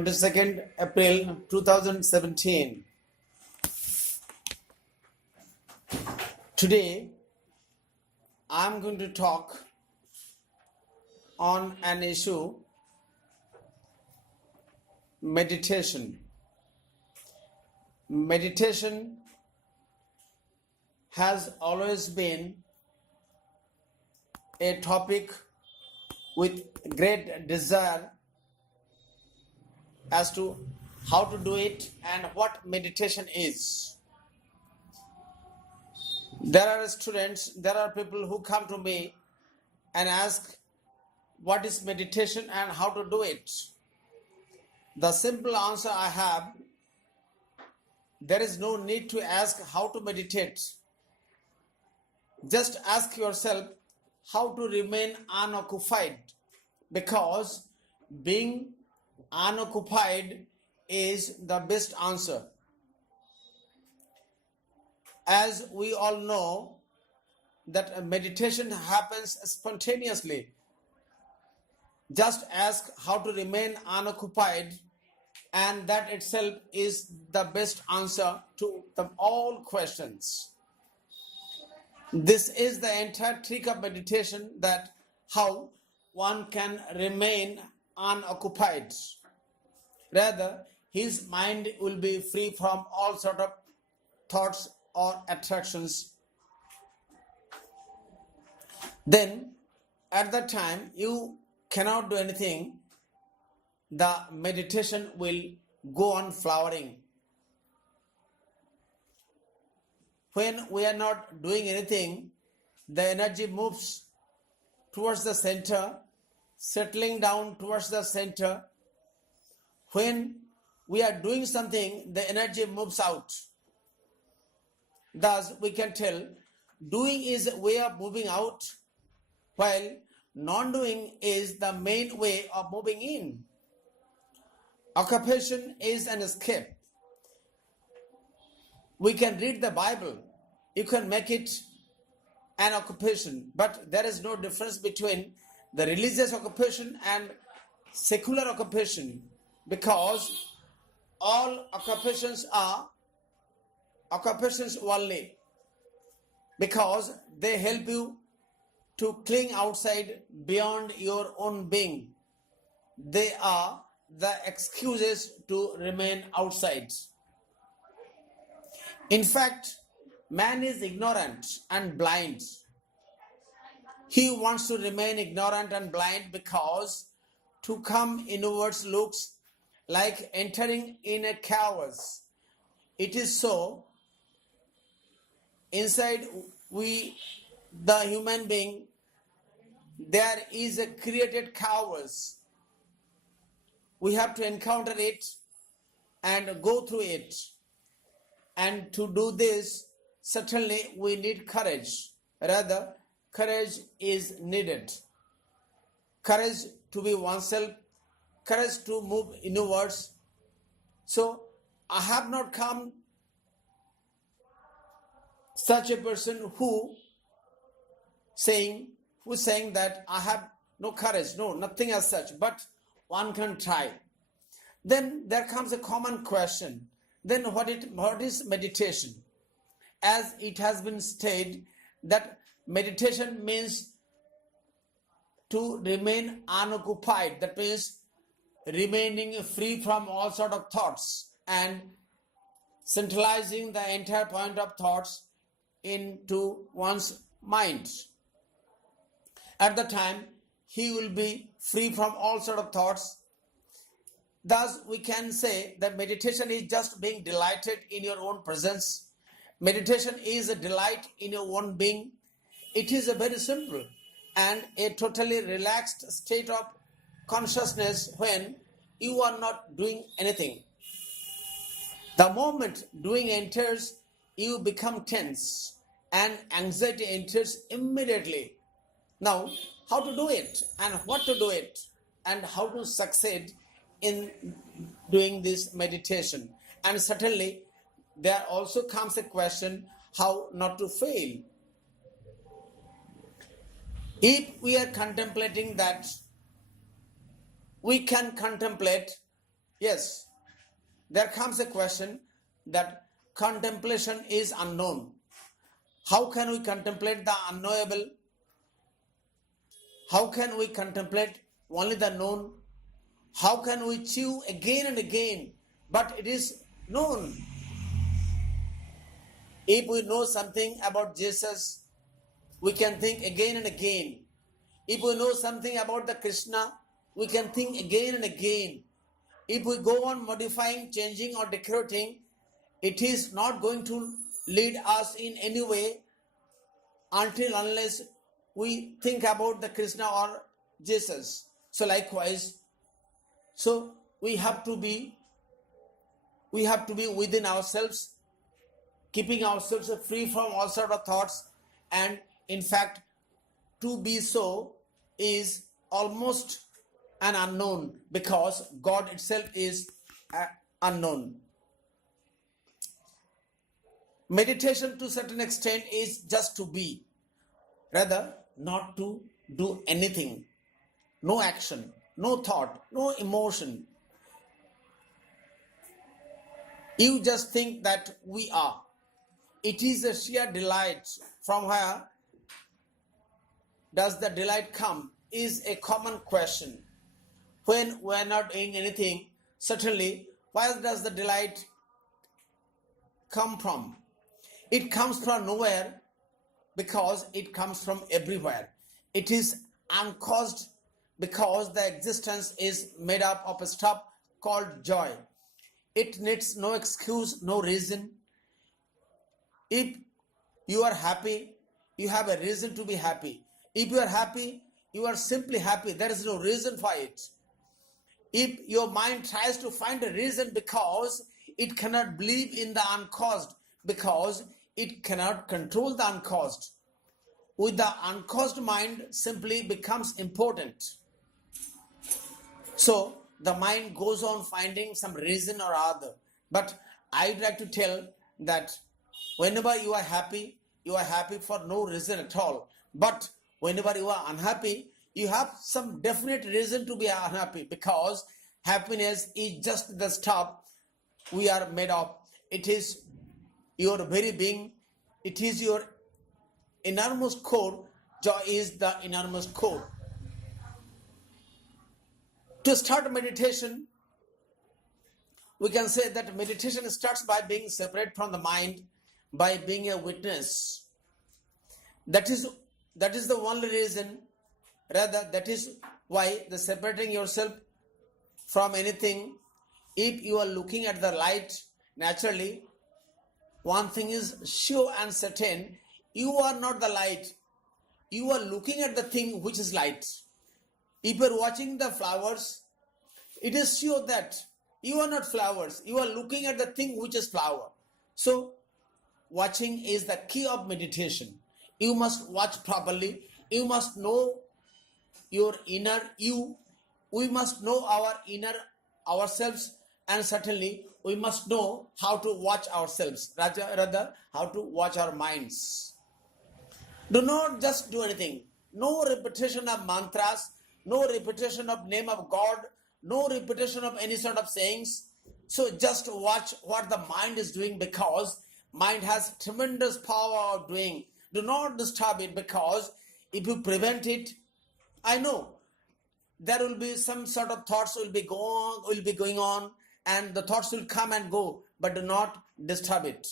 22nd April 2017. Today I am going to talk on an issue, meditation. Meditation has always been a topic with great desire as to how to do it and what meditation is. There are people who come to me and ask what is meditation and how to do it. The simple answer I have, there is no need to ask how to meditate. Just ask yourself how to remain unoccupied, because being unoccupied is the best answer. As we all know that meditation happens spontaneously. Just ask how to remain unoccupied, and that itself is the best answer to all questions. This is the entire trick of meditation, that how one can remain unoccupied. Rather, his mind will be free from all sort of thoughts or attractions. Then, at that time, you cannot do anything. The meditation will go on flowering. When we are not doing anything, the energy moves towards the center, settling down towards the center. When we are doing something, the energy moves out. Thus, we can tell doing is a way of moving out, while non-doing is the main way of moving in. Occupation is an escape. We can read the Bible. You can make it an occupation, but there is no difference between the religious occupation and secular occupation, because all occupations are occupations only, because they help you to cling outside beyond your own being. They are the excuses to remain outside. In fact, man is ignorant and blind. He wants to remain ignorant and blind because to come inwards looks like entering in a chaos. It is so. Inside the human being, there is a created chaos. We have to encounter it and go through it. And to do this, certainly we need courage. Rather, courage is needed. Courage to be oneself, courage to move inwards. So, I have not come such a person who saying that I have no courage, no, nothing as such, but one can try. Then there comes a common question. Then what is meditation? As it has been stated that meditation means to remain unoccupied. That means remaining free from all sort of thoughts and centralizing the entire point of thoughts into one's mind. At the time, he will be free from all sort of thoughts. Thus, we can say that meditation is just being delighted in your own presence. Meditation is a delight in your own being. It is a very simple and a totally relaxed state of consciousness when you are not doing anything. The moment doing enters, you become tense and anxiety enters immediately. Now, how to do it and what to do it and how to succeed in doing this meditation. And certainly, there also comes a question how not to fail. If we are contemplating that, we can contemplate Yes, there comes a question that contemplation is unknown. How can we contemplate the unknowable? How can we contemplate only the known? How can we chew again and again, but it is known? If we know something about Jesus, we can think again and again. If we know something about the Krishna, we can think again and again. If we go on modifying, changing or decorating, it is not going to lead us in any way until unless we think about the Krishna or Jesus. So likewise, so we have to be within ourselves, keeping ourselves free from all sort of thoughts, and in fact to be so is almost an unknown, because God itself is unknown. Meditation to a certain extent is just to be, rather not to do anything, no action, no thought, no emotion. You just think that we are. It is a sheer delight. From where does the delight come is a common question. When we are not doing anything, certainly, where does the delight come from? It comes from nowhere, because it comes from everywhere. It is uncaused, because the existence is made up of a stuff called joy. It needs no excuse, no reason. If you are happy, you have a reason to be happy. If you are happy, you are simply happy. There is no reason for it. If your mind tries to find a reason because it cannot believe in the uncaused, because it cannot control the uncaused, with the uncaused mind simply becomes important. So the mind goes on finding some reason or other. But I'd like to tell that whenever you are happy for no reason at all. But whenever you are unhappy, you have some definite reason to be unhappy, because happiness is just the stuff we are made of. It is your very being. It is your innermost core. Joy is the innermost core. To start meditation, we can say that meditation starts by being separate from the mind, by being a witness. That is the only reason, rather that is why the separating yourself from anything. If you are looking at the light, naturally, one thing is sure and certain, you are not the light. You are looking at the thing which is light. If you are watching the flowers, it is sure that you are not flowers. You are looking at the thing which is flower. So watching is the key of meditation. You must watch properly. You must know your inner you. We must know our inner ourselves, and certainly we must know how to watch ourselves, rather how to watch our minds. Do not just do anything. No repetition of mantras, no repetition of name of God, no repetition of any sort of sayings. So just watch what the mind is doing, because mind has tremendous power of doing. Do not disturb it, because if you prevent it, I know there will be some sort of thoughts will be going on, and the thoughts will come and go, but do not disturb it.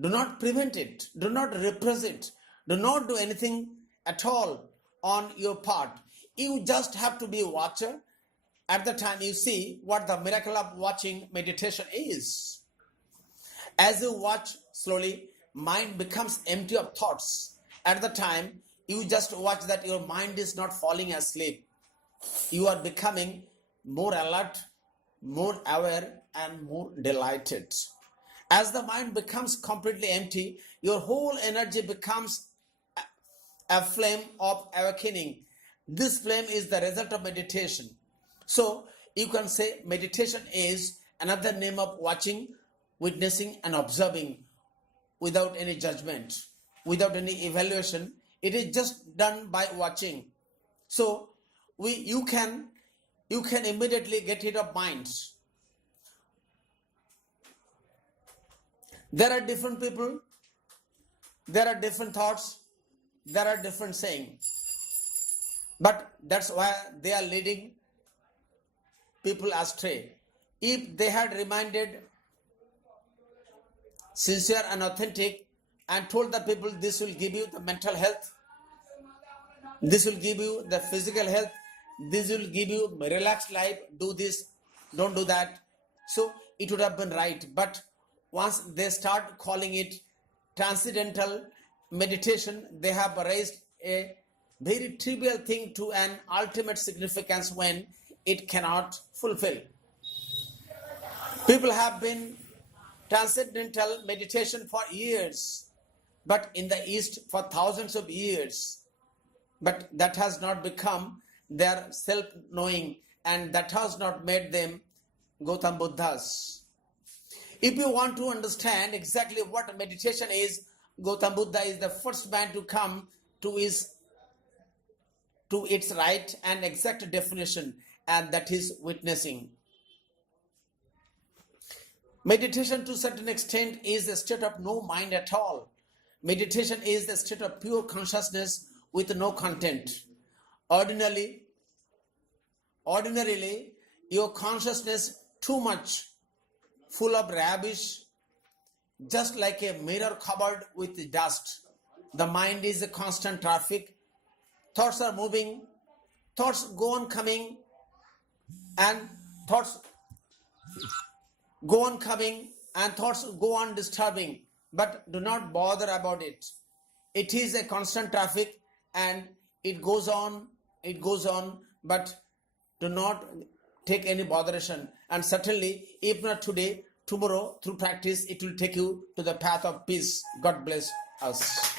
Do not prevent it. Do not repress it. Do not do anything at all on your part. You just have to be a watcher. At the time, you see what the miracle of watching meditation is. As you watch slowly, mind becomes empty of thoughts. At the time, you just watch that your mind is not falling asleep. You are becoming more alert, more aware, and more delighted. As the mind becomes completely empty, your whole energy becomes a flame of awakening. This flame is the result of meditation. So you can say meditation is another name of watching, witnessing, and observing without any judgment, without any evaluation. It is just done by watching. So you can you can immediately get rid of minds. There are different people, there are different thoughts, there are different sayings. But that's why they are leading people astray. If they had reminded sincere and authentic and told the people, this will give you the mental health, this will give you the physical health, this will give you a relaxed life, do this, don't do that, so it would have been right. But once they start calling it transcendental meditation, they have raised a very trivial thing to an ultimate significance when it cannot fulfill. People have been transcendental meditation for years, but in the East for thousands of years. But that has not become their self-knowing, and that has not made them Gautam Buddhas. If you want to understand exactly what meditation is, Gautam Buddha is the first man to come to its right and exact definition, and that is witnessing. Meditation to a certain extent is a state of no mind at all. Meditation is the state of pure consciousness with no content. Ordinarily, your consciousness too much, full of rubbish, just like a mirror covered with dust. The mind is a constant traffic. Thoughts are moving, thoughts go on coming, and thoughts go on coming, and thoughts go on disturbing, but do not bother about it. It is a constant traffic, and it goes on, but do not take any botheration. And certainly, if not today, tomorrow, through practice, it will take you to the path of peace. God bless us.